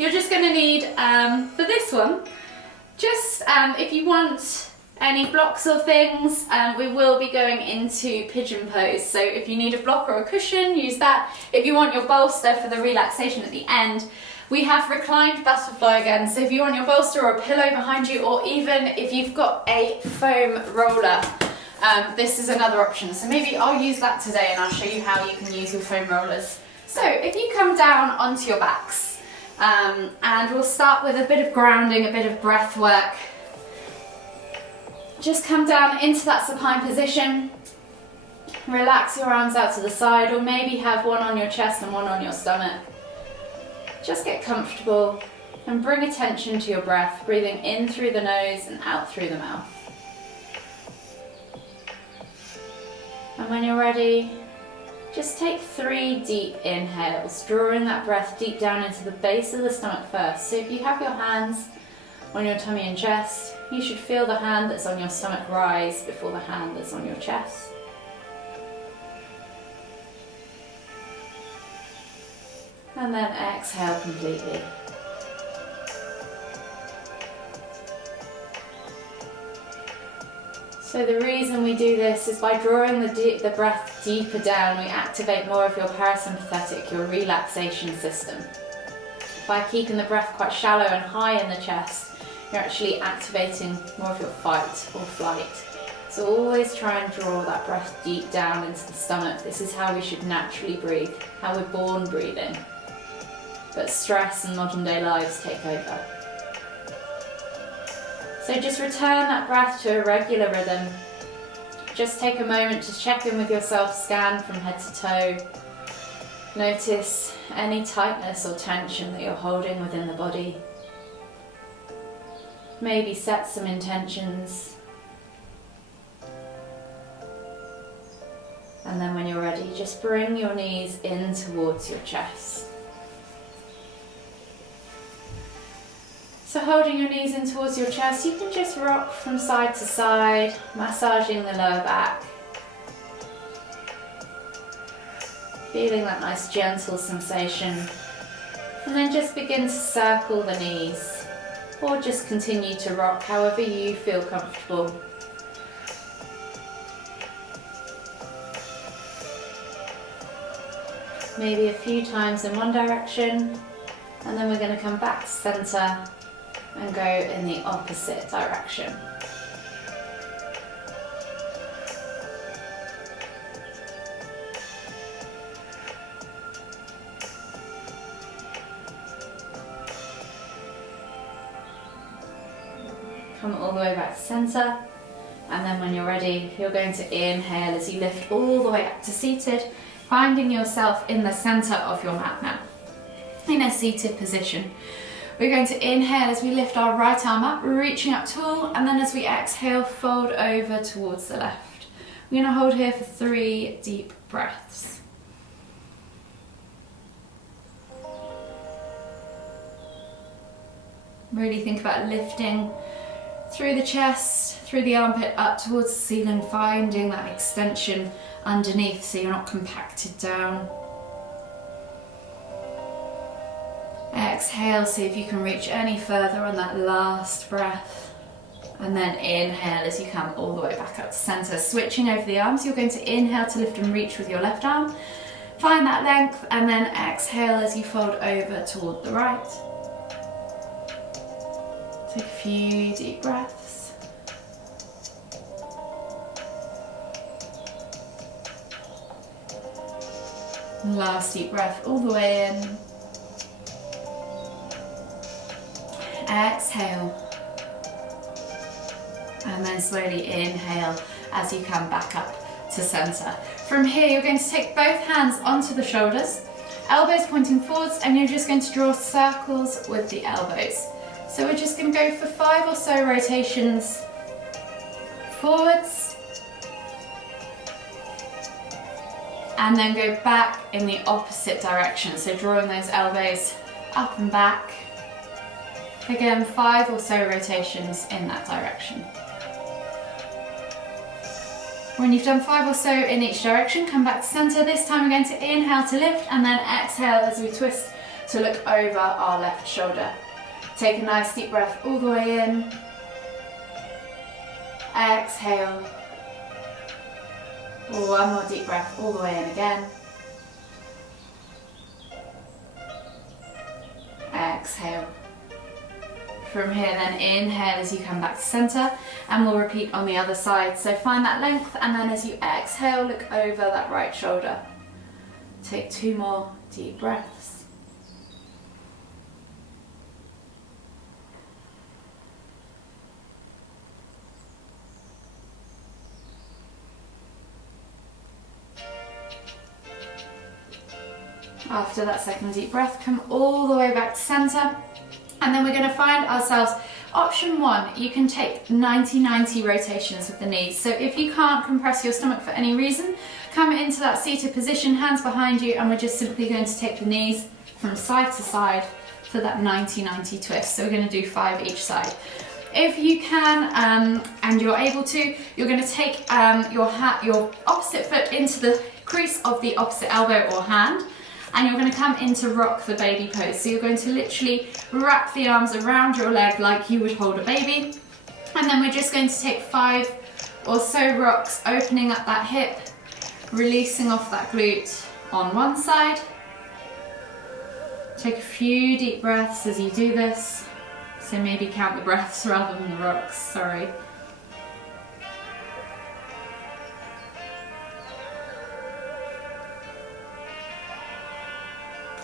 you're just going to need, for this one, just if you want any blocks or things, we will be going into pigeon pose. So if you need a block or a cushion, use that. If you want your bolster for the relaxation at the end, we have reclined butterfly again. So if you want your bolster or a pillow behind you, or even if you've got a foam roller, this is another option. So maybe I'll use that today and I'll show you how you can use your foam rollers. So if you come down onto your backs, and we'll start with a bit of grounding, a bit of breath work. Just come down into that supine position. Relax your arms out to the side, or maybe have one on your chest and one on your stomach. Just get comfortable and bring attention to your breath, breathing in through the nose and out through the mouth. And when you're ready, just take 3 deep inhales, drawing that breath deep down into the base of the stomach first. So if you have your hands on your tummy and chest, you should feel the hand that's on your stomach rise before the hand that's on your chest. And then exhale completely. So the reason we do this is by drawing the breath deeper down, we activate more of your parasympathetic, your relaxation system. By keeping the breath quite shallow and high in the chest, you're actually activating more of your fight or flight. So always try and draw that breath deep down into the stomach. This is how we should naturally breathe, how we're born breathing. But stress and modern day lives take over. So just return that breath to a regular rhythm. Just take a moment to check in with yourself, scan from head to toe. Notice any tightness or tension that you're holding within the body. Maybe set some intentions. And then when you're ready, just bring your knees in towards your chest. So holding your knees in towards your chest, you can just rock from side to side, massaging the lower back. Feeling that nice gentle sensation. And then just begin to circle the knees, or just continue to rock however you feel comfortable. Maybe a few times in one direction, and then we're going to come back to center and go in the opposite direction. Come all the way back to center, and then when you're ready, you're going to inhale as you lift all the way up to seated, finding yourself in the center of your mat now, in a seated position. We're going to inhale as we lift our right arm up, reaching up tall, and then as we exhale, fold over towards the left. We're going to hold here for 3 deep breaths. Really think about lifting through the chest, through the armpit, up towards the ceiling, finding that extension underneath so you're not compacted down. Exhale, see if you can reach any further on that last breath. And then inhale as you come all the way back up to center. Switching over the arms, you're going to inhale to lift and reach with your left arm. Find that length, and then exhale as you fold over toward the right. Take a few deep breaths. And last deep breath all the way in. Exhale, and then slowly inhale as you come back up to center. From here, you're going to take both hands onto the shoulders, elbows pointing forwards, and you're just going to draw circles with the elbows. So we're just going to go for 5 or so rotations forwards, and then go back in the opposite direction. So drawing those elbows up and back. Again, 5 or so rotations in that direction. When you've done 5 or so in each direction, come back to center. This time we're going to inhale to lift, and then exhale as we twist to look over our left shoulder. Take a nice deep breath all the way in. Exhale. One more deep breath all the way in again. Exhale. From here then inhale as you come back to center, and we'll repeat on the other side. So find that length, and then as you exhale, look over that right shoulder. Take 2 more deep breaths. After that second deep breath, come all the way back to center, and then we're going to find ourselves option 1. You can take 90-90 rotations with the knees. So if you can't compress your stomach for any reason, come into that seated position, hands behind you, and we're just simply going to take the knees from side to side for that 90-90 twist. So we're going to do 5 each side. If you can and you're able to, you're going to take your opposite foot into the crease of the opposite elbow or hand, and you're going to come into rock the baby pose. So you're going to literally wrap the arms around your leg like you would hold a baby. And then we're just going to take 5 or so rocks, opening up that hip, releasing off that glute on one side. Take a few deep breaths as you do this. So maybe count the breaths rather than the rocks, sorry.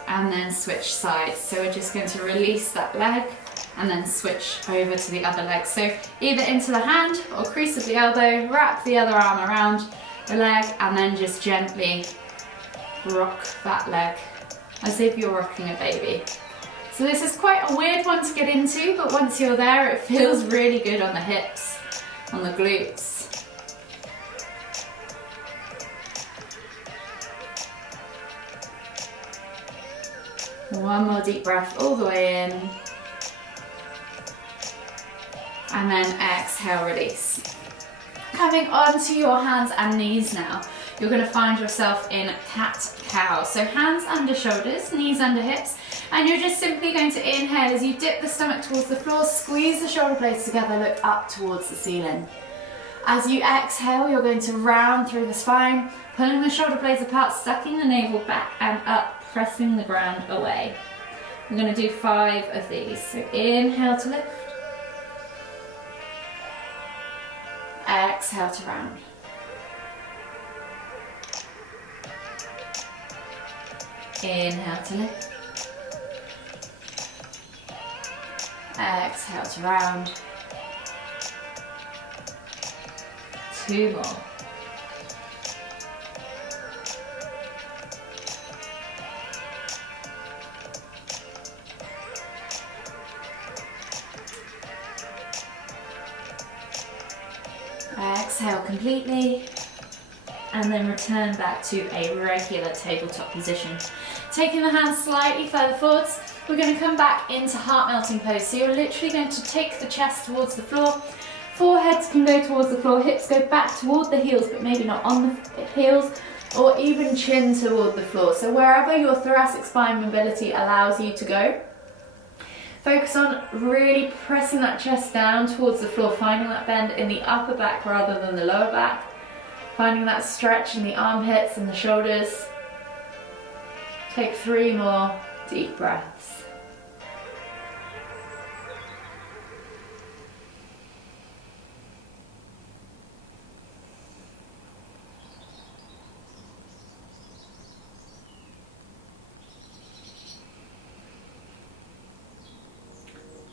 And then switch sides. So we're just going to release that leg and then switch over to the other leg. So either into the hand or crease of the elbow, wrap the other arm around the leg, and then just gently rock that leg as if you're rocking a baby. So this is quite a weird one to get into, but once you're there, it feels really good on the hips, on the glutes. One more deep breath all the way in. And then exhale, release. Coming onto your hands and knees now, you're going to find yourself in cat-cow. So hands under shoulders, knees under hips, and you're just simply going to inhale as you dip the stomach towards the floor, squeeze the shoulder blades together, look up towards the ceiling. As you exhale, you're going to round through the spine, pulling the shoulder blades apart, sucking the navel back and up, pressing the ground away. We're going to do 5 of these. So inhale to lift. Exhale to round. Inhale to lift. Exhale to round. 2 more. Exhale completely, and then return back to a regular tabletop position. Taking the hands slightly further forwards, we're going to come back into heart melting pose. So you're literally going to take the chest towards the floor, foreheads can go towards the floor, hips go back toward the heels, but maybe not on the heels, or even chin toward the floor. So wherever your thoracic spine mobility allows you to go, focus on really pressing that chest down towards the floor, finding that bend in the upper back rather than the lower back, finding that stretch in the armpits and the shoulders. Take 3 more deep breaths.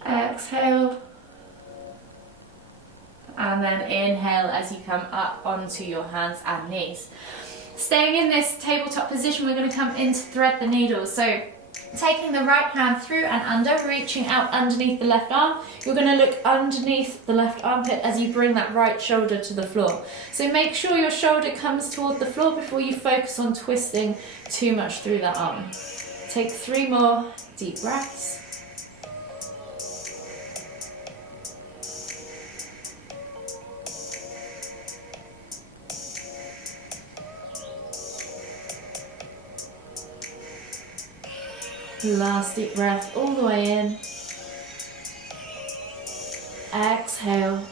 Exhale, and then inhale as you come up onto your hands and knees. Staying in this tabletop position, we're going to come in to thread the needles. So taking the right hand through and under, reaching out underneath the left arm, you're going to look underneath the left armpit as you bring that right shoulder to the floor. So make sure your shoulder comes toward the floor before you focus on twisting too much through that arm. Take 3 more deep breaths. Last deep breath all the way in. Exhale.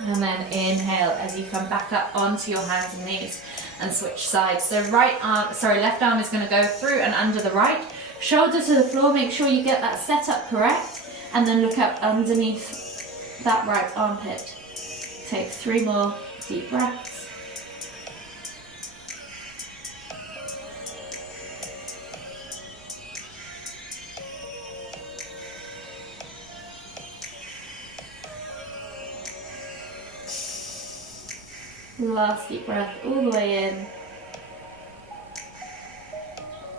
And then inhale as you come back up onto your hands and knees and switch sides. So left arm is going to go through and under the right. Shoulder to the floor, make sure you get that set up correct. And then look up underneath that right armpit. Take 3 more deep breaths. Last deep breath all the way in.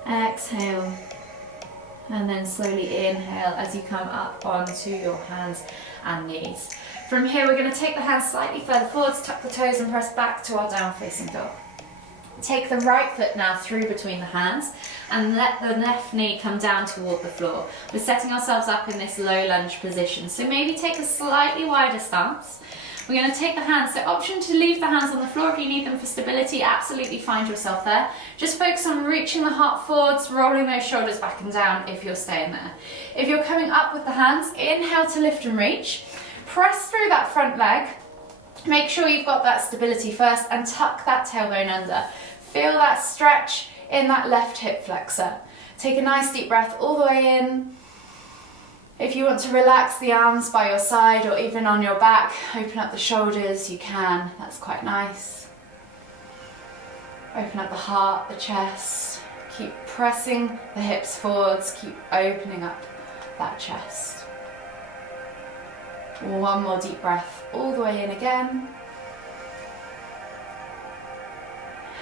Exhale. And then slowly inhale as you come up onto your hands and knees. From here we're going to take the hands slightly further forwards, tuck the toes and press back to our down facing dog. Take the right foot now through between the hands and let the left knee come down toward the floor. We're setting ourselves up in this low lunge position. So maybe take a slightly wider stance. We're going to take the hands, so option to leave the hands on the floor if you need them for stability, absolutely find yourself there. Just focus on reaching the heart forwards, rolling those shoulders back and down if you're staying there. If you're coming up with the hands, inhale to lift and reach. Press through that front leg. Make sure you've got that stability first and tuck that tailbone under. Feel that stretch in that left hip flexor. Take a nice deep breath all the way in. If you want to relax the arms by your side or even on your back, open up the shoulders, you can, that's quite nice. Open up the heart, the chest, keep pressing the hips forwards, keep opening up that chest. 1 more deep breath all the way in again.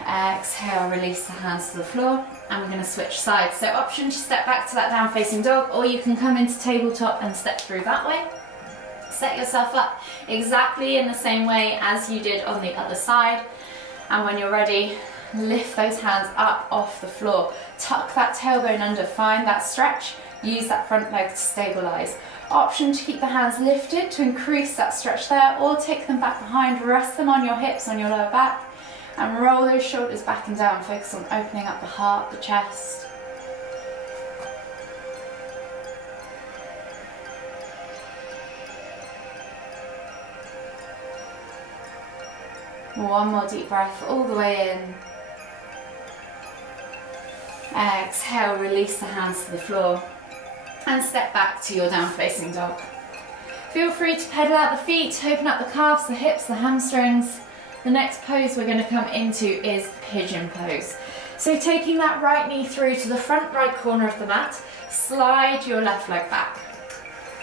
Exhale, release the hands to the floor, and we're going to switch sides. So option to step back to that down facing dog, or you can come into tabletop and step through that way. Set yourself up exactly in the same way as you did on the other side, and when you're ready, lift those hands up off the floor. Tuck that tailbone under, find that stretch, use that front leg to stabilize. Option to keep the hands lifted to increase that stretch there, or take them back behind, rest them on your hips, on your lower back, and roll those shoulders back and down. Focus on opening up the heart, the chest. One more deep breath all the way in. Exhale, release the hands to the floor and step back to your down facing dog. Feel free to pedal out the feet, open up the calves, the hips, the hamstrings. The next pose we're going to come into is pigeon pose. So taking that right knee through to the front right corner of the mat, slide your left leg back.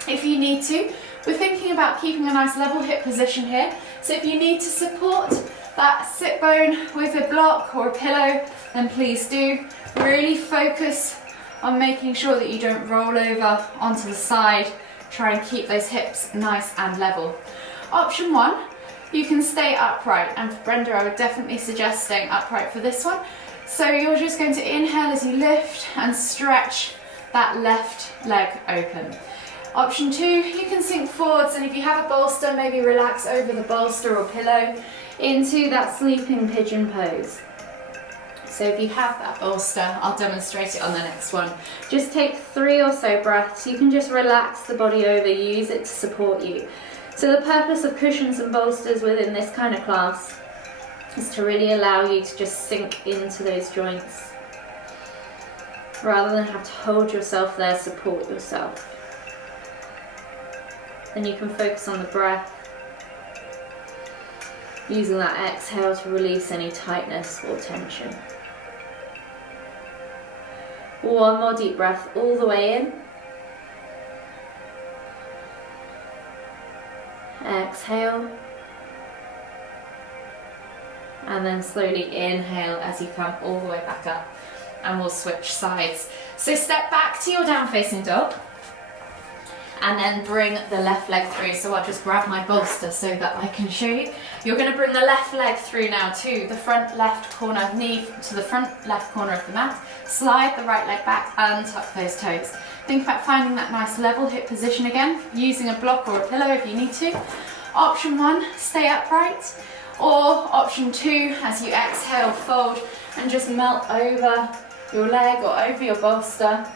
If you need to, we're thinking about keeping a nice level hip position here. So if you need to support that sit bone with a block or a pillow, then please do. Really focus on making sure that you don't roll over onto the side. Try and keep those hips nice and level. Option 1, you can stay upright, and for Brenda I would definitely suggest staying upright for this one. So you're just going to inhale as you lift and stretch that left leg open. Option 2, you can sink forwards, and if you have a bolster, maybe relax over the bolster or pillow into that sleeping pigeon pose. So if you have that bolster, I'll demonstrate it on the next one. Just take 3 or so breaths. You can just relax the body over, use it to support you. So the purpose of cushions and bolsters within this kind of class is to really allow you to just sink into those joints. Rather than have to hold yourself there, support yourself. Then you can focus on the breath, using that exhale to release any tightness or tension. 1 more deep breath all the way in. Exhale. And then slowly inhale as you come all the way back up. And we'll switch sides. So step back to your down facing dog. And then bring the left leg through. So I'll just grab my bolster so that I can show you. You're going to bring the left leg through now to the front left corner, knee to the front left corner of the mat. Slide the right leg back and tuck those toes. Think about finding that nice level hip position again, using a block or a pillow if you need to. Option 1, stay upright. Or option 2, as you exhale, fold and just melt over your leg or over your bolster,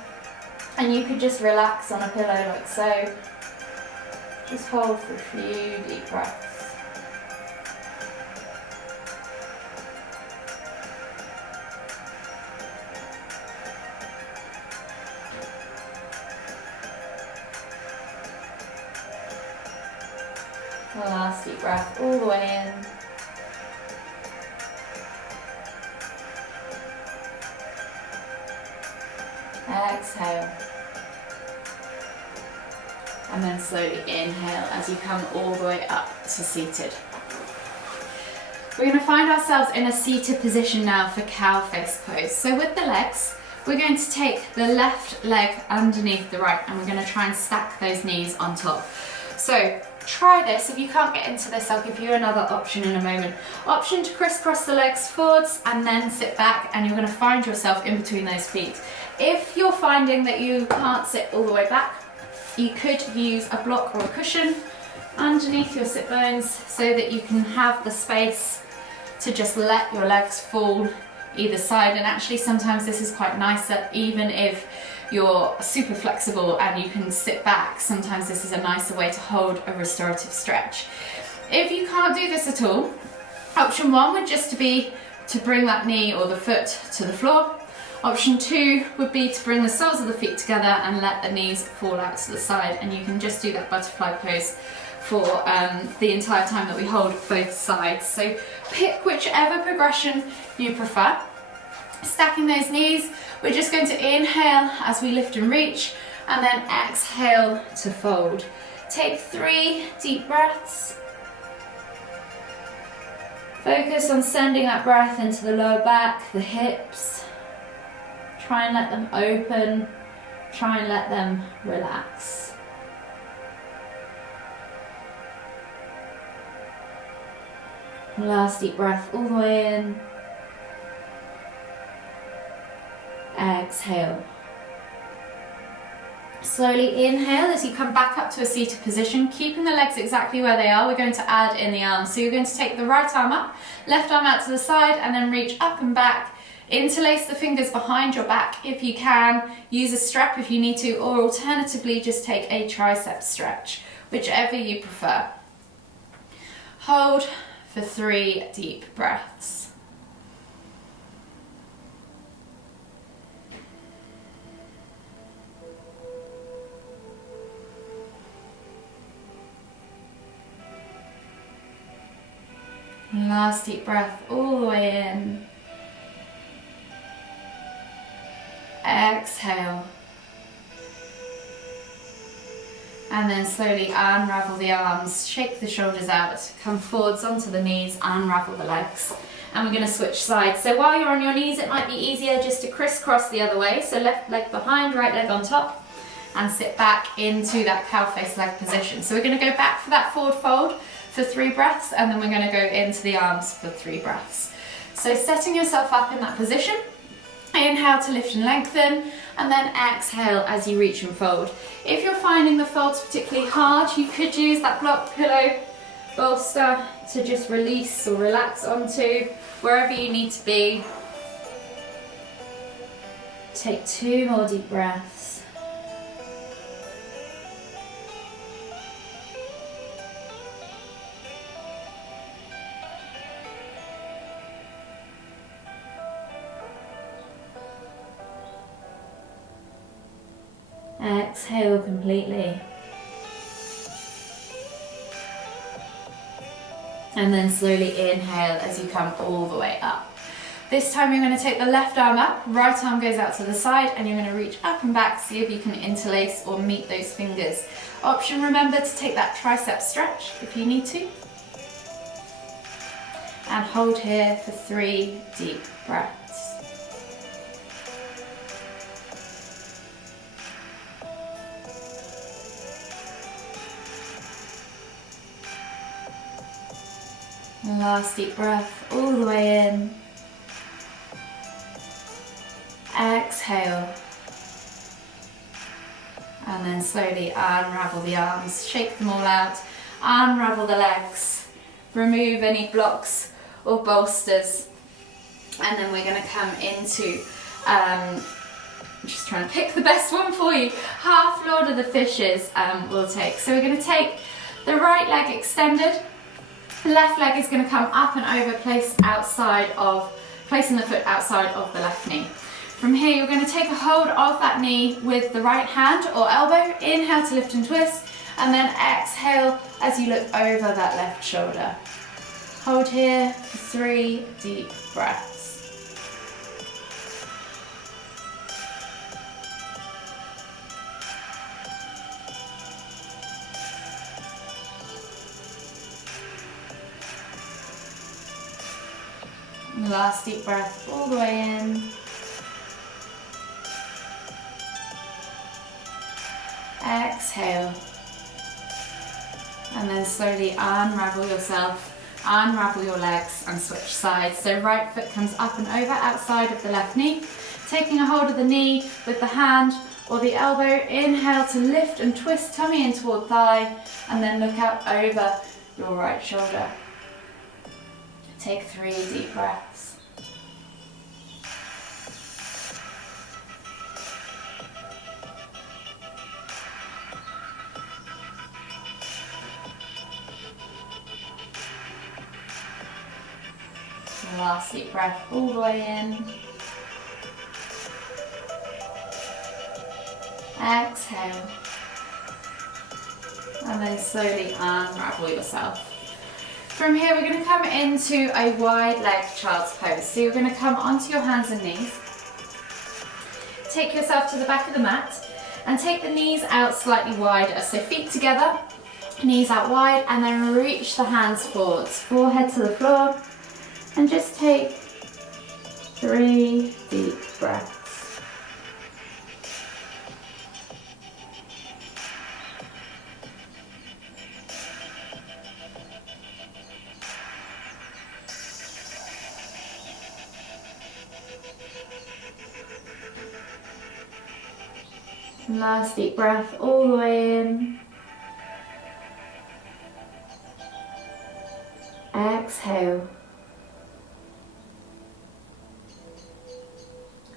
and you could just relax on a pillow like so. Just hold for a few deep breaths. Last deep breath all the way in. Exhale. And then slowly inhale as you come all the way up to seated. We're going to find ourselves in a seated position now for cow face pose. So with the legs, we're going to take the left leg underneath the right, and we're going to try and stack those knees on top. So try this. If you can't get into this, I'll give you another option in a moment. Option to crisscross the legs forwards and then sit back, and you're going to find yourself in between those feet. If you're finding that you can't sit all the way back, you could use a block or a cushion underneath your sit bones so that you can have the space to just let your legs fall either side. And actually sometimes this is quite nice, that even if you're super flexible and you can sit back, sometimes this is a nicer way to hold a restorative stretch. If you can't do this at all, option one would just be to bring that knee or the foot to the floor. Option two would be to bring the soles of the feet together and let the knees fall out to the side, and you can just do that butterfly pose for the entire time that we hold both sides. So pick whichever progression you prefer. Stacking those knees, we're just going to inhale as we lift and reach, and then exhale to fold. Take 3 deep breaths. Focus on sending that breath into the lower back, the hips. Try and let them open, try and let them relax. Last deep breath all the way in. Exhale. Slowly inhale as you come back up to a seated position, keeping the legs exactly where they are. We're going to add in the arms. So you're going to take the right arm up, left arm out to the side, and then reach up and back. Interlace the fingers behind your back if you can. Use a strap if you need to, or alternatively just take a tricep stretch, whichever you prefer. Hold for 3 deep breaths. Last deep breath all the way in. Exhale. And then slowly unravel the arms, shake the shoulders out, come forwards onto the knees, unravel the legs. And we're going to switch sides. So while you're on your knees, it might be easier just to crisscross the other way. So left leg behind, right leg on top, and sit back into that cow face leg position. So we're going to go back for that forward fold for 3 breaths, and then we're going to go into the arms for 3 breaths. So setting yourself up in that position. Inhale to lift and lengthen, and then exhale as you reach and fold. If you're finding the folds particularly hard, you could use that block pillow bolster to just release or relax onto wherever you need to be. Take 2 more deep breaths. Exhale completely. And then slowly inhale as you come all the way up. This time you're going to take the left arm up, right arm goes out to the side, and you're going to reach up and back, see if you can interlace or meet those fingers. Option, remember to take that tricep stretch if you need to. And hold here for 3 deep breaths. Last deep breath all the way in. Exhale. And then slowly unravel the arms, shake them all out, unravel the legs, remove any blocks or bolsters. And then we're going to come into I'm just trying to pick the best one for you. Half Lord of the Fishes we'll take. So we're going to take the right leg extended. The left leg is going to come up and over, placing the foot outside of the left knee. From here, you're going to take a hold of that knee with the right hand or elbow. Inhale to lift and twist, and then exhale as you look over that left shoulder. Hold here for 3 deep breaths. Last deep breath all the way in. Exhale. And then slowly unravel yourself, unravel your legs and switch sides. So right foot comes up and over outside of the left knee. Taking a hold of the knee with the hand or the elbow. Inhale to lift and twist tummy in toward thigh, and then look out over your right shoulder. Take 3 deep breaths. Last deep breath all the way in. Exhale. And then slowly unravel yourself. From here, we're going to come into a wide leg child's pose. So you're going to come onto your hands and knees. Take yourself to the back of the mat and take the knees out slightly wider. So feet together, knees out wide, and then reach the hands forwards, forehead to the floor, and just take 3 deep breaths. Last deep breath all the way in. Exhale.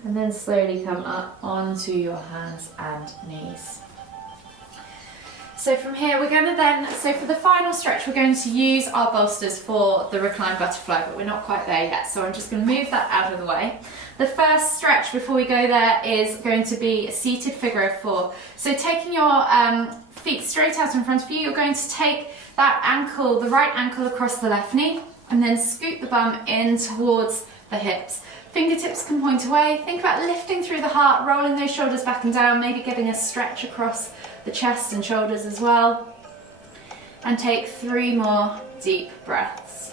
And then slowly come up onto your hands and knees. So from here we're going to for the final stretch we're going to use our bolsters for the reclined butterfly, but we're not quite there yet, so I'm just going to move that out of the way. The first stretch before we go there is going to be a seated figure of 4. So taking your feet straight out in front of you, you're going to take that ankle, the right ankle across the left knee, and then scoot the bum in towards the hips. Fingertips can point away. Think about lifting through the heart, rolling those shoulders back and down, maybe getting a stretch across the chest and shoulders as well. And take 3 more deep breaths.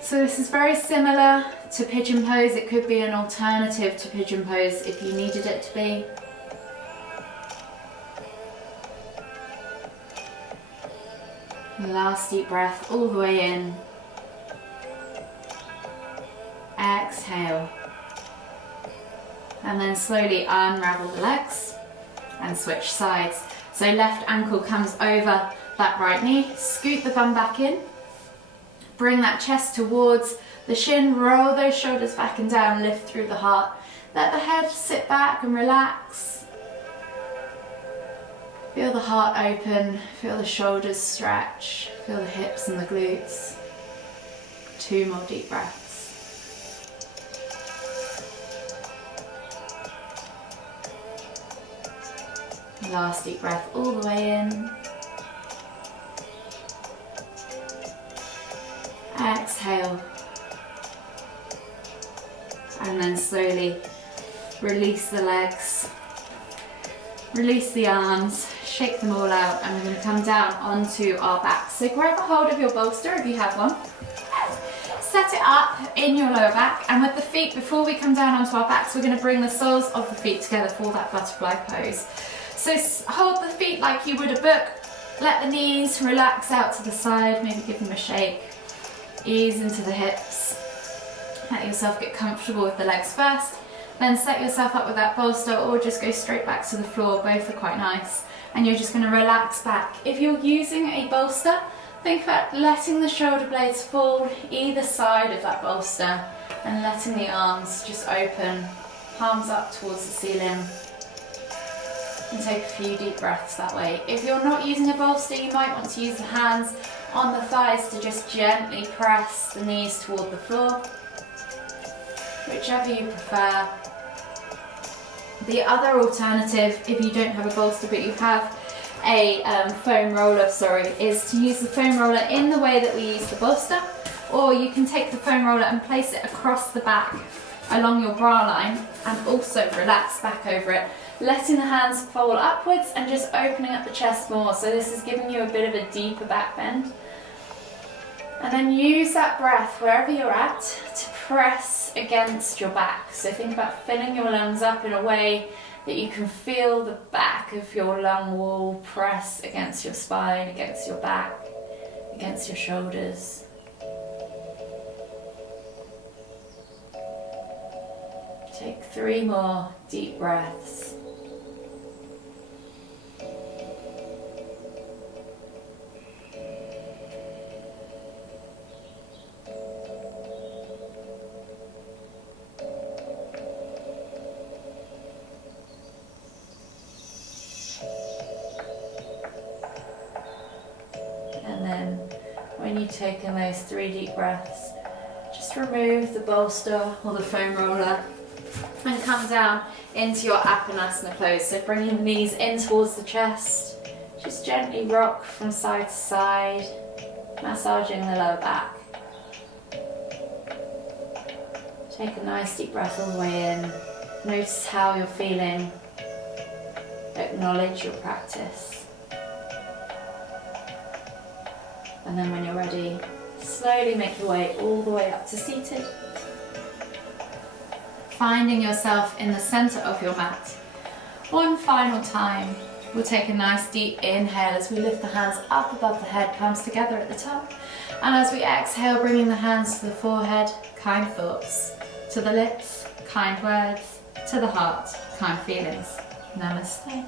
So this is very similar to pigeon pose. It could be an alternative to pigeon pose if you needed it to be. Last deep breath all the way in. Exhale. And then slowly unravel the legs and switch sides. So left ankle comes over that right knee, scoot the bum back in, bring that chest towards the shin, roll those shoulders back and down, lift through the heart. Let the head sit back and relax. Feel the heart open, feel the shoulders stretch, feel the hips and the glutes. 2 more deep breaths. Last deep breath all the way in. Exhale. And then slowly release the legs, release the arms, shake them all out, and we're going to come down onto our backs. So grab a hold of your bolster if you have one. Set it up in your lower back, and with the feet, before we come down onto our backs, we're going to bring the soles of the feet together for that butterfly pose. So hold the feet like you would a book, let the knees relax out to the side, maybe give them a shake, ease into the hips, let yourself get comfortable with the legs first, then set yourself up with that bolster or just go straight back to the floor, both are quite nice, and you're just going to relax back. If you're using a bolster, Think about letting the shoulder blades fall either side of that bolster and letting the arms just open, palms up towards the ceiling. And take a few deep breaths that way. If you're not using a bolster, you might want to use the hands on the thighs to just gently press the knees toward the floor, whichever you prefer. The other alternative, if you don't have a bolster but you have a foam roller, is to use the foam roller in the way that we use the bolster, or you can take the foam roller and place it across the back along your bra line and also relax back over it, letting the hands fall upwards and just opening up the chest more. So this is giving you a bit of a deeper back bend. And then use that breath wherever you're at to press against your back. So think about filling your lungs up in a way that you can feel the back of your lung wall press against your spine, against your back, against your shoulders. Take 3 more deep breaths. And then when you've taken those 3 deep breaths, just remove the bolster or the foam roller and come down into your Apanasana pose. So bringing the knees in towards the chest, just gently rock from side to side, massaging the lower back. Take a nice deep breath all the way in. Notice how you're feeling. Acknowledge your practice. And then when you're ready, slowly make your way all the way up to seated. Finding yourself in the center of your mat. One final time, we'll take a nice deep inhale as we lift the hands up above the head, palms together at the top. And as we exhale, bringing the hands to the forehead, kind thoughts. To the lips, kind words. To the heart, kind feelings. Namaste.